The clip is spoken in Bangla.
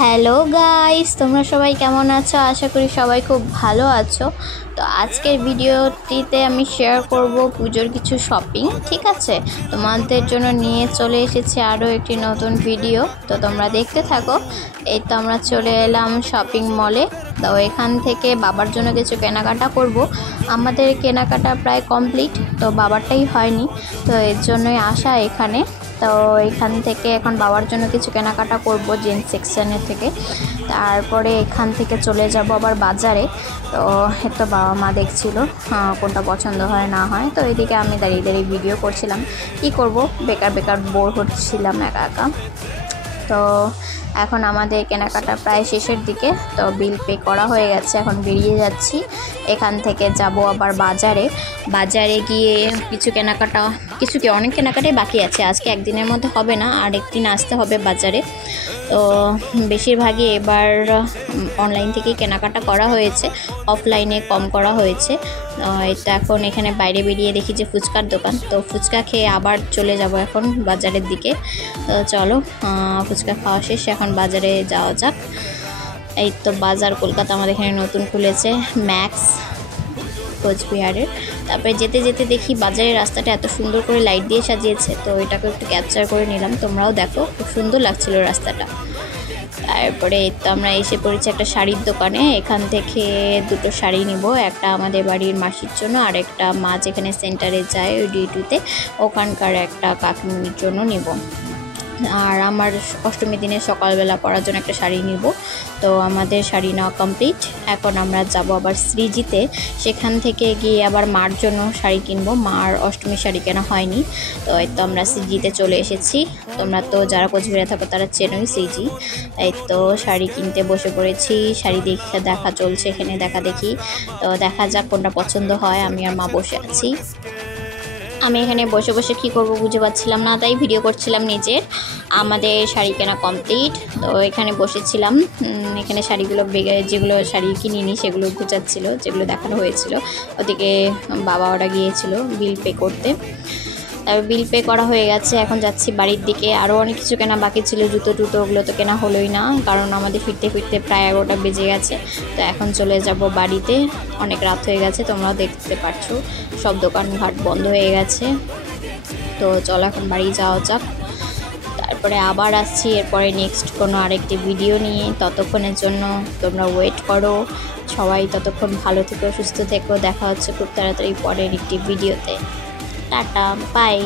হ্যালো গাইস, তোমরা সবাই কেমন আছো? আশা করি সবাই খুব ভালো আছো। তো আজকের ভিডিওটিতে আমি শেয়ার করব পুজোর কিছু শপিং। ঠিক আছে, তোমাদের জন্য নিয়ে চলে এসেছি আরও একটি নতুন ভিডিও। তো তোমরা দেখতে থাকো। এই তো আমরা চলে এলাম শপিং মলে। তো এখান থেকে বাবার জন্য কিছু কেনাকাটা করব। আমাদের কেনাকাটা প্রায় কমপ্লিট, তো বাবারটাই হয়নি, তো এর জন্যই আসা এখানে। তো এখান থেকে এখন বাবার জন্য কিছু কেনাকাটা করব জেন্টস সেকশনের থেকে। তারপরে এখান থেকে চলে যাব আবার বাজারে। তো তো বাবা মা দেখছিল কোনটা পছন্দ হয় না হয়। তো এদিকে আমি দাঁড়িয়ে দাঁড়িয়ে ভিডিও করছিলাম। কি করব, বেকার বেকার বোর হচ্ছিলাম একা একা। তো এখন আমাদের কেনাকাটা প্রায় শেষের দিকে। তো বিল পে করা হয়ে গেছে, এখন বেরিয়ে যাচ্ছি। এখান থেকে যাব আবার বাজারে গিয়ে কিছু কেনাকাটা, অনেক কেনাকাটাই বাকি আছে। আজকে একদিনের মধ্যে হবে না, আর একদিন আসতে হবে বাজারে। তো বেশিরভাগই এবার অনলাইন থেকেই কেনাকাটা করা হয়েছে, অফলাইনে কম করা হয়েছে। তো এখন এখানে বাইরে বেরিয়ে দেখি যে ফুচকার দোকান। তো ফুচকা খেয়ে আবার চলে যাব এখন বাজারের দিকে। তো চলো, ফুচকা খাওয়া শেষ, এখন বাজারে যাওয়া যাক। এই তো বাজার কলকাতা আমাদের এখানে নতুন খুলেছে, ম্যাক্স কোচবিহারের। তারপরে যেতে যেতে দেখি বাজারের রাস্তাটা এত সুন্দর করে লাইট দিয়ে সাজিয়েছে, তো এটাকে একটু ক্যাপচার করে নিলাম। তোমরাও দেখো, খুব সুন্দর লাগছিল রাস্তাটা। তারপরে তো আমরা এসে পড়েছি একটা শাড়ির দোকানে। এখান থেকে দুটো শাড়ি নিব, একটা আমাদের বাড়ির মাসির জন্য, আর একটা মা যেখানে সেন্টারে যায় ওই ডিউটিতে, ওখানকার একটা কাকিনির জন্য নিব। আর আমার অষ্টমী দিনে সকালবেলা পরার জন্য একটা শাড়ি নিব। তো আমাদের শাড়ি নেওয়া কমপ্লিট। এখন আমরা যাব আবার শ্রীজিতে, সেখান থেকে গিয়ে আবার মার জন্য শাড়ি কিনবো। মার অষ্টমীর শাড়ি কেনা হয়নি। তো এই তো আমরা শ্রীজিতে চলে এসেছি। তোমরা তো যারা কোচবিহারে থাকো তারা চেনোই শ্রীজি। এই তো শাড়ি কিনতে বসে পড়েছি, শাড়ি দেখা চলছে এখানে, দেখা দেখি। তো দেখা যাক কোনটা পছন্দ হয়। আমি আর মা বসে আছি। আমি এখানে বসে বসে কী করব বুঝে পাচ্ছিলাম না, তাই ভিডিও করছিলাম নিজের। আমাদের শাড়ি কেনা কমপ্লিট। তো এখানে বসেছিলাম, এখানে শাড়িগুলো যেগুলো শাড়ি কিনিনি সেগুলো গুছাচ্ছিল, যেগুলো দেখানো হয়েছিল। ওদিকে বাবা ওরা গিয়েছিল বিল পে করতে। তারপর বিল পে করা হয়ে গেছে, এখন যাচ্ছি বাড়ির দিকে। আরও অনেক কিছু কেনা বাকি ছিল, জুতো ওগুলো তো কেনা হলোই না, কারণ আমাদের ফিরতে ফিরতে প্রায় 11টা বেজে গেছে। তো এখন চলে যাব বাড়িতে, অনেক রাত হয়ে গেছে, তোমরাও দেখতে পাচ্ছ সব দোকানঘাট বন্ধ হয়ে গেছে। তো চলো এখন বাড়ি যাওয়া যাক। তারপরে আবার আসছি এরপরে নেক্সট কোনো আরেকটি ভিডিও নিয়ে। ততক্ষণের জন্য তোমরা ওয়েট করো সবাই। ততক্ষণ ভালো থেকো, সুস্থ থেকো। দেখা হচ্ছে খুব তাড়াতাড়ি পরের একটি ভিডিওতে। Tata, by.